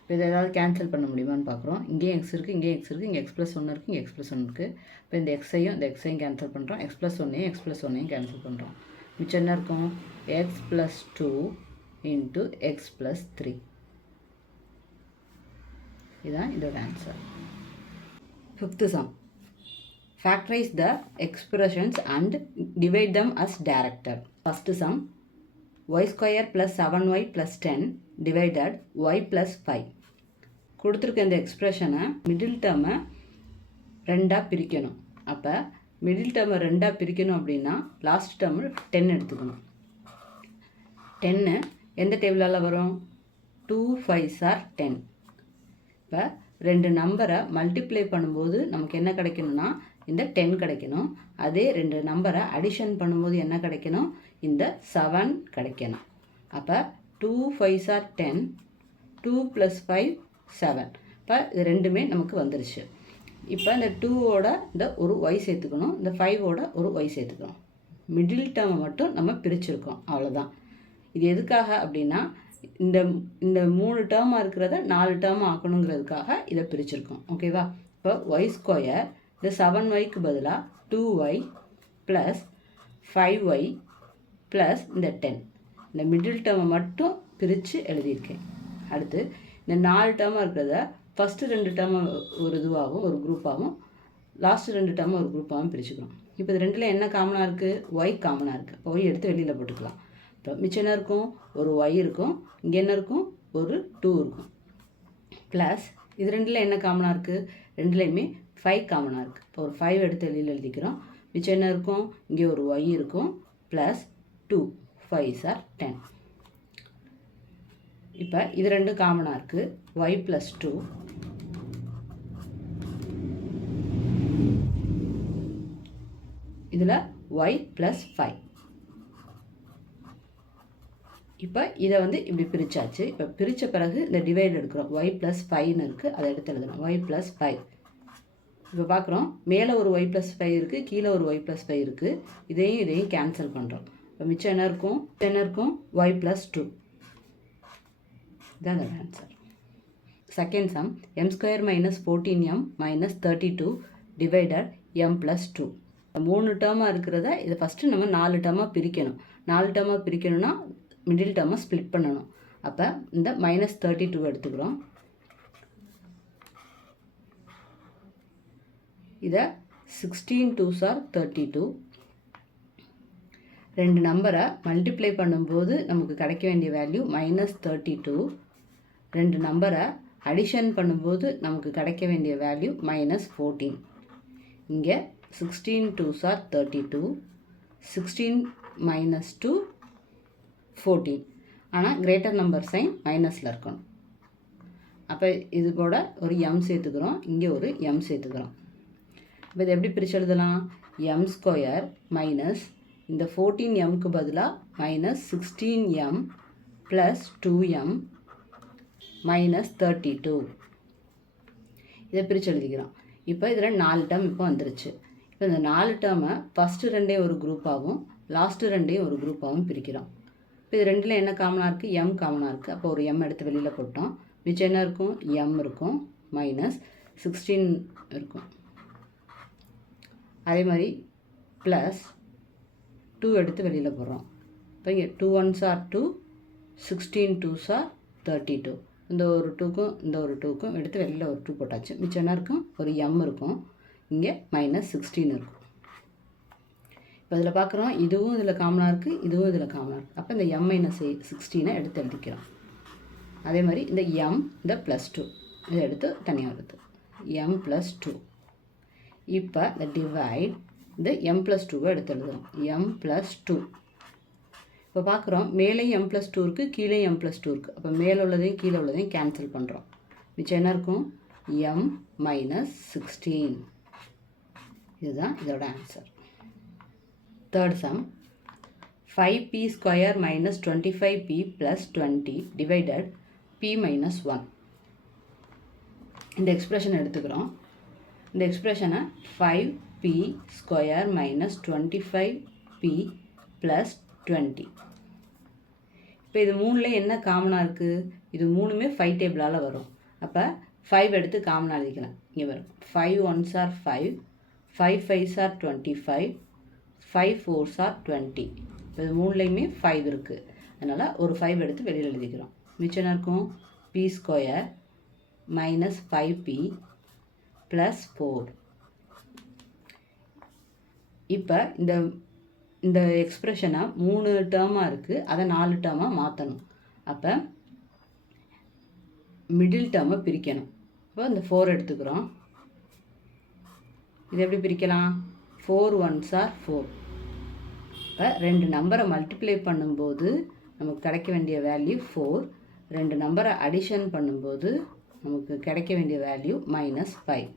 இப்போ இதை ஏதாவது cancel பண்ண முடியுமான்னு பார்க்குறோம். இங்கேயும் x இருக்குது, இங்கேயும் x இருக்குது, இங்கே x plus 1 இருக்குது, இங்கே x plus 1 இருக்குது. இப்போ இந்த x-ஐயும் இந்த x-ஐயும் கேன்சல் பண்ணுறோம். x plus 1ஐயும் x plus 1ஐயும் கேன்சல் பண்ணுறோம். மிச்சம் என்ன இருக்கும்? x plus 2 into x plus 3. இதுதான் இதோட answer. Fifth some, factorize the expressions and divide them as directed. First sum, y square plus 7y plus 10 divided y plus 5. கொடுத்துருக்க இந்த எக்ஸ்பிரஷனை மிடில் டேர்மை ரெண்டாக பிரிக்கணும். அப்போ மிடில் டேர்மை ரெண்டாக பிரிக்கணும் அப்படின்னா லாஸ்ட் டேர்மு 10 எடுத்துக்கணும். 10 எந்த டேபிளால் வரும்? 2 5s are 10. இப்போ ரெண்டு நம்பரை மல்டிப்ளை பண்ணும்போது நமக்கு என்ன கிடைக்கணும்னா இந்த 10 கிடைக்கணும். அதே ரெண்டு நம்பரை அடிஷன் பண்ணும்போது என்ன கிடைக்கணும்? இந்த 7 கிடைக்கணும். அப்போ 2 5s are 10, 2 plus 5 7. இப்போ இது ரெண்டுமே நமக்கு வந்துருச்சு. இப்போ இந்த 2ஓட இந்த ஒரு y சேர்த்துக்கணும், இந்த 5ஓட ஒரு y சேர்த்துக்கணும். மிடில் டேர்மை மட்டும் நம்ம பிரிச்சுருக்கோம், அவ்வளோதான். இது எதுக்காக அப்படின்னா இந்த இந்த 3 டேர்மாக இருக்கிறத 4 டேர்மாக ஆக்கணுங்கிறதுக்காக இதை பிரிச்சுருக்கோம். ஓகேவா? இப்போ y ஸ்கொயர் இந்த 7yக்கு பதிலாக 2y ப்ளஸ் 5y ப்ளஸ் இந்த 10. இந்த மிடில் டேர்மை மட்டும் பிரித்து எழுதியிருக்கேன். அடுத்து இந்த 4 டேர்மாக இருக்கிறத ஃபஸ்ட்டு 2 டேர்மை ஒரு இதுவாகவும் ஒரு குரூப்பாகவும் லாஸ்ட்டு 2 டேர்மை ஒரு குரூப்பாகவும் பிரிச்சுக்கிறோம். இப்போ இது ரெண்டில் என்ன காமனாக இருக்குது? ஒய் காமனாக இருக்குது. இப்போ ஒய் எடுத்து வெளியில் போட்டுக்கலாம். இப்போ மிச்சம் என்ன இருக்கும்? ஒரு ஒய் இருக்கும், இங்கே என்ன இருக்கும்? ஒரு 2 இருக்கும். ப்ளஸ் இது ரெண்டில் என்ன காமனாக இருக்குது? ரெண்டுலேயுமே 5 காமனாக இருக்குது. இப்போ ஒரு 5 எடுத்து வெளியில் எழுதிக்கிறோம். மிச்சம் என்ன இருக்கும்? இங்கே ஒரு ஒய் இருக்கும் ப்ளஸ் 2 5s are 10. இப்போ இது ரெண்டும் காமனாக இருக்குது. y plus 2 இதில் y plus 5. இப்போ இதை வந்து இப்படி பிரித்தாச்சு. இப்போ பிரித்த பிறகு இந்த டிவைட் எடுக்கிறோம். y plus 5ன்னு இருக்குது, அதை எடுத்து எழுதணும். y plus 5. இப்போ பார்க்குறோம் மேலே ஒரு y plus 5 இருக்குது, கீழே ஒரு y plus 5 இருக்குது. இதையும் கேன்சல் பண்ணுறோம். இப்போ மிச்சம் என்ன இருக்கும்? y plus 2. That's the answer. Second sum, m square minus 14m minus 32 divided m plus 2. 3 டேர்மாக இருக்கிறத இதை ஃபஸ்ட்டு நம்ம 4 டேர்மாக பிரிக்கணும். 4 டேர்மாக பிரிக்கணும்னா மிடில் டேர்மாக ஸ்ப்ளிட் பண்ணணும். அப்போ இந்த மைனஸ் 32 எடுத்துக்கிறோம். இதை 16 2s are 32. ரெண்டு நம்பரை மல்டிப்ளை பண்ணும்போது நமக்கு கிடைக்க வேண்டிய வேல்யூ -32. ரெண்டு நம்பரை அடிஷன் பண்ணும்போது நமக்கு கிடைக்க வேண்டிய வேல்யூ -14. இங்கே 16 2s are 32, 16 - 2 14. ஆனால் கிரேட்டர் நம்பர் சைன் மைனஸில் இருக்கணும். அப்போ இது கூட ஒரு m சேர்த்துக்கிறோம், இங்கே ஒரு m சேர்த்துக்கிறோம். இப்போ இது எப்படி பிரித்து எழுதலாம்? m² மைனஸ் இந்த 14mக்கு பதிலாக -16m + 2m -32. இதை பிரித்து எழுதிக்கிறோம். இப்போ இதில் 4 டேர்ம் இப்போ வந்துருச்சு. இப்போ இந்த 4 டேர்மை ஃபஸ்ட்டு ரெண்டே ஒரு குரூப்பாகவும் லாஸ்ட்டு ரெண்டையும் ஒரு குரூப்பாகவும் பிரிக்கிறோம். இப்போ இது ரெண்டில் என்ன காமனாக இருக்குது? m காமனாக இருக்குது. அப்போ ஒரு m எடுத்து வெளியில் போட்டோம். மிச்சம் என்ன இருக்கும்? m இருக்கும், -16 இருக்கும். அதே மாதிரி +2 எடுத்து வெளியில் போடுறோம். இப்போ இங்கே 2 1s are 2, 16 2s are 32. இந்த ஒரு 2க்கும் இந்த ஒரு 2க்கும் எடுத்து வெளியில் ஒரு 2 போட்டாச்சு. மிச்சம் என்ன இருக்கும்? ஒரு m இருக்கும், இங்கே -16 இருக்கும். இப்போ இதில் பார்க்குறோம், இதுவும் இதில் காமனாக இருக்குது, இதுவும் இதில் காமனாக இருக்குது. அப்போ இந்த m-16 எடுத்து எழுதிக்கிறோம். அதே மாதிரி இந்த m, இந்த +2 இதை எடுத்து தனியாக வருது, m + 2. இப்போ இந்த டிவைட் இந்த m + 2 எடுத்து எழுதுகிறோம், m + 2. இப்போ பார்க்குறோம், மேலே m + 2 இருக்குது, கீழே m + 2 இருக்குது. அப்போ மேலே உள்ளதையும் கீழே உள்ளதையும் கேன்சல் பண்ணுறோம். மிச்சம் என்ன இருக்கும்? m - 16. இதுதான் இதோட answer. Third some, 5p² - 25p + 20 divided p - 1. இந்த எக்ஸ்பிரஷன் எடுத்துக்கிறோம். இந்த எக்ஸ்பிரஷனை 5p² - 25p + 20. இப்போ இது மூணில் என்ன காமனாக இருக்குது? இது மூணுமே 5 டேபிளால் வரும். அப்போ 5 எடுத்து காமனாக எழுதிக்கலாம். இங்கே வரும் 5 1s are 5, 5 5s are 25, 5 4s are 20. இப்போ இது மூணுலேயுமே 5 இருக்குது. அதனால் ஒரு 5 எடுத்து வெளியில் எழுதிக்கிறோம். மிச்சம் என்ன இருக்கும்? p² - 5p + 4. இப்போ இந்த எக்ஸ்பிரஷனை 3 டேர்மாக இருக்குது, அதை 4 டேர்மாக மாற்றணும். அப்போ மிடில் டேர்மை பிரிக்கணும். இப்போ இந்த 4 எடுத்துக்கிறோம். இது எப்படி பிரிக்கலாம்? 4 1s are 4. இப்போ ரெண்டு நம்பரை மல்டிப்ளை பண்ணும்போது நமக்கு கிடைக்க வேண்டிய வேல்யூ 4. ரெண்டு நம்பரை அடிஷன் பண்ணும்போது நமக்கு கிடைக்க வேண்டிய வேல்யூ -5.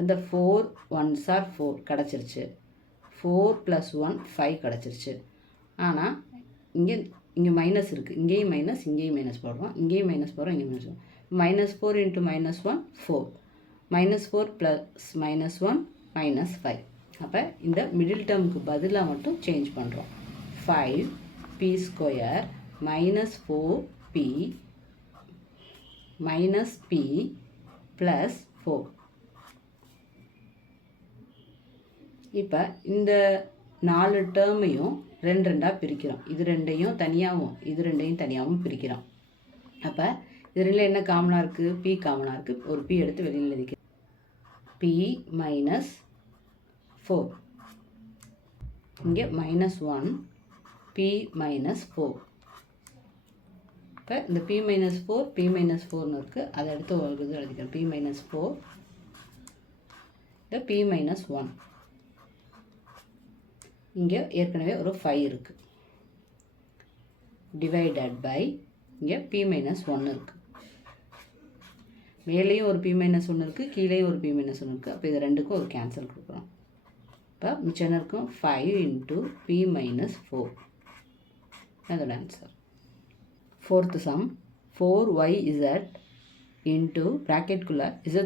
இந்த 4 1s are 4 கிடச்சிருச்சு. 4 + 1 5 கிடச்சிருச்சு. ஆனால் இங்கே மைனஸ் இருக்குது, இங்கேயும் மைனஸ், இங்கேயும் மைனஸ் போடுறோம், இங்கேயும் மைனஸ் போடுறோம், இங்கேயும் மைனஸ் போடுறோம். -4 × -1 4, -4 + -1 -5. அப்போ இந்த மிடில் டேர்முக்கு பதிலாக மட்டும் சேஞ்ச் பண்ணுறோம். 5p² - 4p - p + 4. இப்போ இந்த 4 டேர்மையும் ரெண்டாக பிரிக்கிறோம். இது ரெண்டையும் தனியாகவும் இது ரெண்டையும் தனியாகவும் பிரிக்கிறோம். அப்போ இது ரெண்டில் என்ன காமனாக இருக்குது? p காமனாக இருக்குது. ஒரு p எடுத்து வெளியில் எழுதிக்கிறோம். p - 4. இங்கே -1 p - 4. இப்போ இந்த p - 4 p - 4ன்னு இருக்குது, அதை எடுத்து ஒரு இது எழுதிக்கிறோம். p - 4 இந்த p - 1. இங்கே ஏற்கனவே ஒரு 5 இருக்குது. டிவைடட் பை இங்கே p - 1 இருக்குது. மேலேயும் ஒரு p - 1 இருக்குது, கீழேயும் ஒரு p - 1 இருக்குது. அப்போ இது ரெண்டுக்கும் ஒரு கேன்சல் கொடுக்குறோம். இப்போ மிச்சம் இருக்கும் 5 × p - 4. அதோட answer. Fourth sum, 4yz into ப்ராக்கெட்குள்ளே z²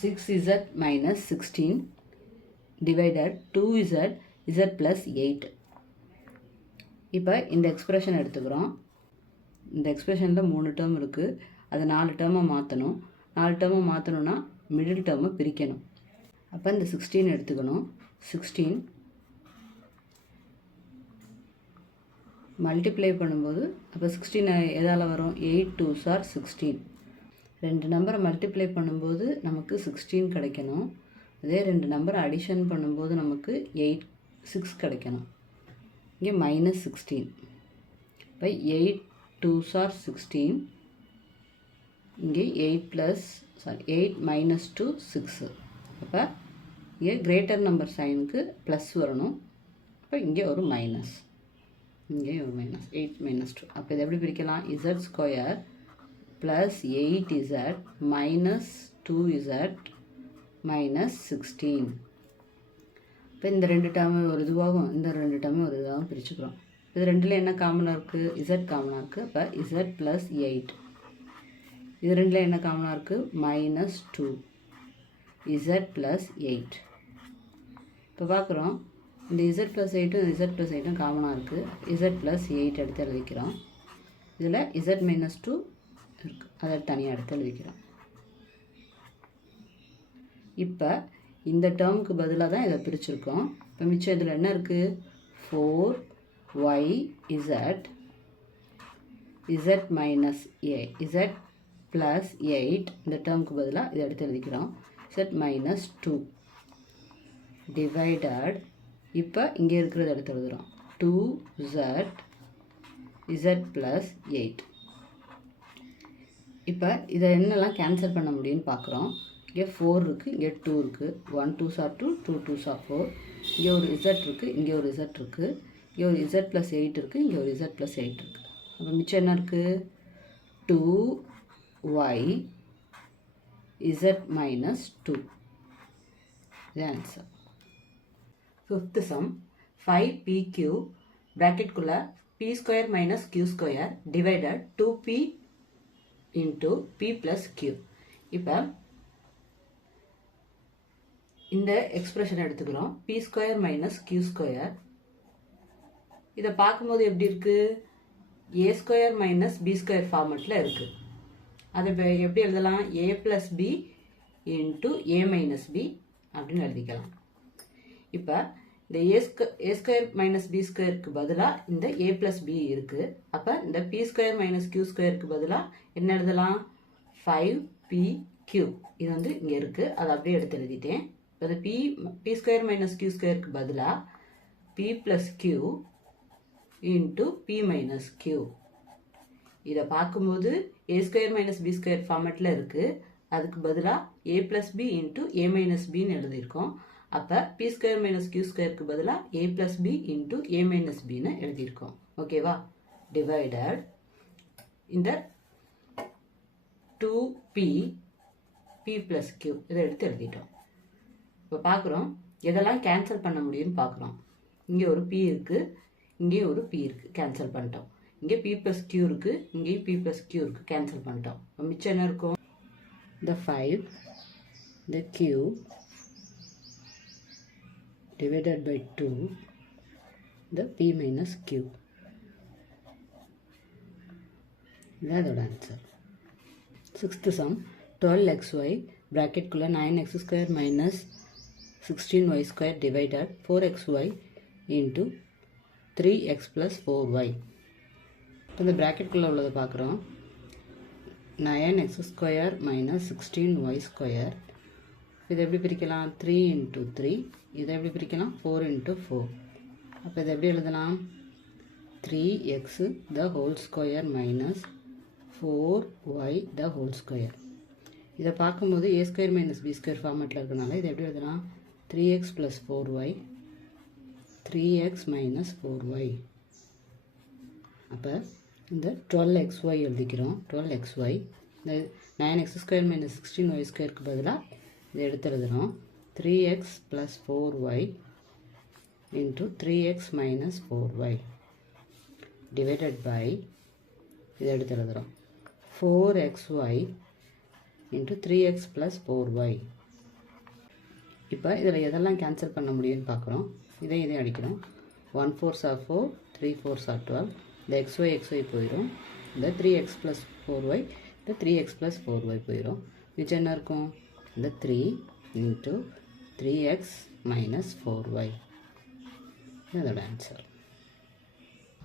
6z - 16 divided 2z z + 8. இப்போ இந்த எக்ஸ்பிரஷன் எடுத்துக்கிறோம். இந்த எக்ஸ்பிரஷனில் 3 டேர்ம் இருக்குது, அதை 4 டேர்மை மாற்றணும். 4 டேர்மை மாற்றணுன்னா மிடில் டேர்மை பிரிக்கணும். அப்போ இந்த 16 எடுத்துக்கணும். 16 மல்டிப்ளை பண்ணும்போது அப்போ 16 எதால் வரும்? 8 2s are 16. ரெண்டு நம்பரை மல்டிப்ளை பண்ணும்போது நமக்கு 16 கிடைக்கணும். அதே ரெண்டு நம்பரை அடிஷன் பண்ணும்போது நமக்கு 6 கிடைக்கணும். இங்கே மைனஸ் 16 பை 8 2s are 16. இங்கே 8 minus 2 6. அப்போ இங்கே கிரேட்டர் நம்பர் சைனுக்கு ப்ளஸ் வரணும். அப்போ இங்கே ஒரு மைனஸ், இங்கே ஒரு மைனஸ் 8 minus 2. அப்போ இதை எப்படி பிரிக்கலாம்? Z square plus 8z minus 2z minus 16. இப்போ இந்த ரெண்டு டேர்மு ஒரு இதுவாகும், இந்த ரெண்டு டேர்மு ஒரு இதுவாகவும் பிரிச்சுக்கிறோம். இது ரெண்டில் என்ன காமனாக இருக்குது? இசட் காமனாக இருக்குது. அப்போ இசட் ப்ளஸ் 8. இது ரெண்டில் என்ன காமனாக இருக்குது? Minus 2 Z plus 8. இப்போ பார்க்குறோம், இந்த இசட் ப்ளஸ் 8ம் இசட் ப்ளஸ் 8ம் காமனாக இருக்குது. இசட் ப்ளஸ் 8 எடுத்து எழுதிக்கிறோம். இதில் இசட் மைனஸ் 2 இருக்குது, அதை தனியாக எடுத்து எழுதிக்கிறோம். இப்போ இந்த டேர்முக்கு பதிலாக தான் இதை பிரிச்சுருக்கோம். இப்போ மிச்சம் இதில் என்ன இருக்குது? 4yz z minus z plus 8. இந்த டேர்முக்கு பதிலாக இதை எடுத்து எழுதிக்கிறோம். z minus 2 divided. இப்போ இங்கே இருக்கிறத எடுத்து எழுதுகிறோம். 2z z plus 8. இப்போ இதை என்னெல்லாம் கேன்சல் பண்ண முடியும்னு பார்க்குறோம். இங்கே 4 இருக்குது, இங்கே 2 இருக்குது. 1 2s are 2, 2 2s are 4. இங்கே ஒரு z இருக்குது, இங்கே ஒரு z இருக்குது. இங்கே ஒரு z ப்ளஸ் 8 இருக்குது, இங்கே ஒரு z ப்ளஸ் 8 இருக்குது. அப்போ மிச்சம் என்ன இருக்குது? 2y z minus 2. இது ஆன்சர். 5th sum 5pq ப்ராக்கெட்குள்ளே p square minus q square divided 2p into p plus q. இப்போ இந்த எக்ஸ்பிரஷன் எடுத்துக்கிறோம். p square minus q square. இதை பார்க்கும்போது எப்படி இருக்குது? a square minus b square ஃபார்மெட்டில் இருக்குது. அதை எப்படி எழுதலாம்? a plus b into a minus b அப்படின்னு எழுதிக்கலாம். இப்போ இந்த a ஸ்கொயர் மைனஸ் b ஸ்கொயருக்கு பதிலாக இந்த a ப்ளஸ் b இருக்குது. அப்போ இந்த p ஸ்கொயர் மைனஸ் q ஸ்கொயருக்கு பதிலாக என்ன எழுதலாம்? 5pq. இது வந்து இங்கே இருக்குது, அதை அப்படியே எடுத்து எழுதிட்டேன். இப்போ அது p ஸ்கொயர் மைனஸ் q ஸ்கொயருக்கு பதிலாக p plus q into p minus q. இதை பார்க்கும்போது a square minus b square ஃபார்மேட்டில் இருக்குது. அதுக்கு பதிலாக a plus b into a minus பின்னு எழுதியிருக்கோம். அப்போ p ஸ்கொயர் மைனஸ் q ஸ்கொயருக்கு பதிலாக a plus b into a minus பின்னு எழுதியிருக்கோம். ஓகேவா? டிவைடட் இந்த 2p p ப்ளஸ் q இதை எடுத்து எழுதிட்டோம். இப்போ பார்க்குறோம், எதெல்லாம் கேன்சல் பண்ண முடியும்னு பார்க்குறோம். இங்கே ஒரு p இருக்குது, இங்கேயும் ஒரு p இருக்குது, கேன்சல் பண்ணிட்டோம். இங்கே p ப்ளஸ் q இருக்குது, இங்கேயும் p ப்ளஸ் q இருக்குது, கேன்சல் பண்ணிட்டோம். மிச்சம் என்ன இருக்கும்? the 5 the q divided by 2 the p minus q. இது அதோட answer. 6th sum 12xy ப்ராக்கெட்குள்ளே 9x square minus 16y square divided 4xy into 3x plus 4y. இப்போ இந்த ப்ராக்கெட்குள்ளே உள்ளதை பார்க்குறோம். 9x square minus 16y square. இதை எப்படி பிரிக்கலாம்? 3 இன்ட்டு 3. இதை எப்படி பிரிக்கலாம்? 4 இன்ட்டு 4. அப்போ இதை எப்படி எழுதலாம்? 3x the whole square minus 4y the whole square. இதை பார்க்கும்போது a square minus b square ஃபார்மேட்டில் இருக்கிறனால இதை எப்படி எழுதலாம்? 3x plus 4y 3x minus 4y. அப்போ இந்த 12xy எழுதிக்கிறோம். 12xy இந்த 9x ஸ்கொயர் மைனஸ் 16y ஸ்கொயருக்கு பதிலாக இதை எடுத்து எழுதுகிறோம். 3x plus 4y into 3x minus 4y divided by இதை எடுத்து எழுதுகிறோம். 4xy into 3x plus 4y. இப்போ இதில் எதெல்லாம் கேன்சல் பண்ண முடியும்னு பார்க்குறோம். இதை அடிக்கிறோம். 1 4s are 4, 3 4s are 12. இந்த xy போயிடும். இந்த 3x ப்ளஸ் 4y இந்த 3x ப்ளஸ் 4y போயிடும். மிச்சம் என்ன இருக்கும்? இந்த 3 இன்ட்டு 3x மைனஸ் 4y. இதோட answer.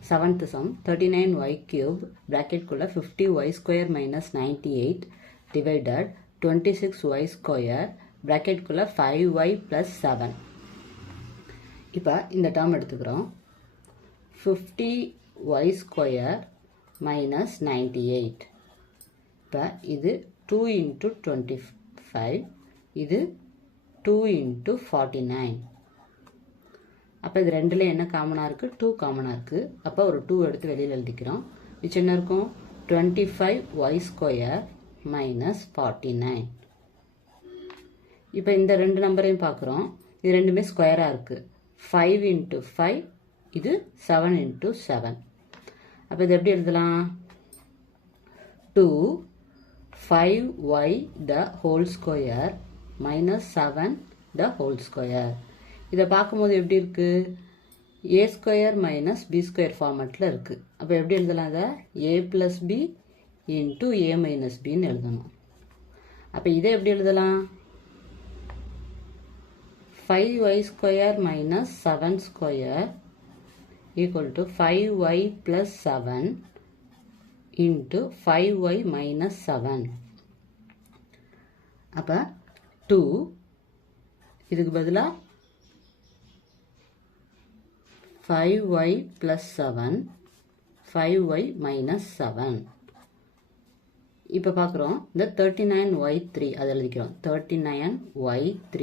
7th sum 39y cube ப்ராக்கெட்குள்ளே 50y square minus 98 divided 26y square ப்ராக்கெட்குள்ளே 5y ப்ளஸ் 7. இப்போ இந்த டேர்ம் எடுத்துக்கிறோம். 50y square minus 98. இப்போ இது 2 into 25, இது 2 into 49. அப்போ இது ரெண்டில் என்ன காமனாக இருக்குது? 2 காமனாக இருக்குது. அப்போ ஒரு 2 எடுத்து வெளியில் எழுதிக்கிறோம். மிச்சம் என்ன இருக்கும்? 25y square minus 49. இப்போ இந்த ரெண்டு நம்பரையும் பார்க்குறோம். இது ரெண்டுமே ஸ்கொயராக இருக்குது. 5 into 5, இது 7 into 7. அப்போ இது எப்படி எழுதலாம்? 2 5y the whole square minus 7 the whole square. இதை பார்க்கும்போது எப்படி இருக்குது? a square minus b square ஃபார்மேட்டில் இருக்குது. அப்போ எப்படி எழுதலாம்? அதை a + b into a minus bன்னு எழுதணும். அப்போ இதை எப்படி எழுதலாம்? 5y square minus 7 square equal to 5y plus 7 into 5y minus 7. அப்போ 2 இதுக்கு பதிலாக 5y plus 7 5y minus 7. இப்போ பார்க்குறோம் இந்த 39y3 அதை எழுதிக்கிறோம். 39y3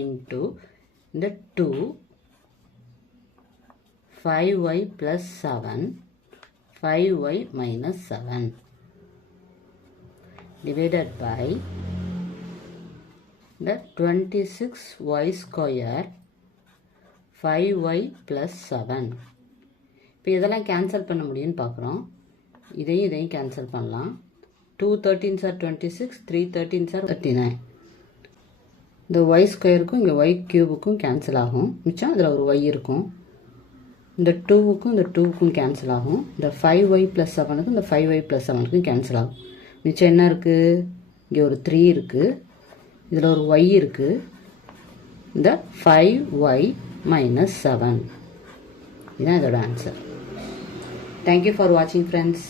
into இந்த 2 5y plus 7 5y minus 7 divided by the 26y square 5y plus 7. இப்போ இதெல்லாம் கேன்சல் பண்ண முடியும்னு பார்க்குறோம். இதையும் கேன்சல் பண்ணலாம். 2 13s are 26, 3 13s are 39. இந்த y ஸ்கொயருக்கும் இங்கே y கியூபுக்கும் கேன்சல் ஆகும். மிச்சம் அதில் ஒரு y இருக்கும். இந்த 2க்கும் இந்த 2க்கும் கேன்சல் ஆகும். இந்த 5y plus 7க்கும் இந்த 5y plus 7க்கும் கேன்சல் ஆகும். மிச்சம் என்ன இருக்குது? இங்கே ஒரு 3 இருக்குது. இதில் ஒரு y இருக்குது. இந்த 5y minus 7. இதுதான் இதோட answer. Thank you for watching, friends.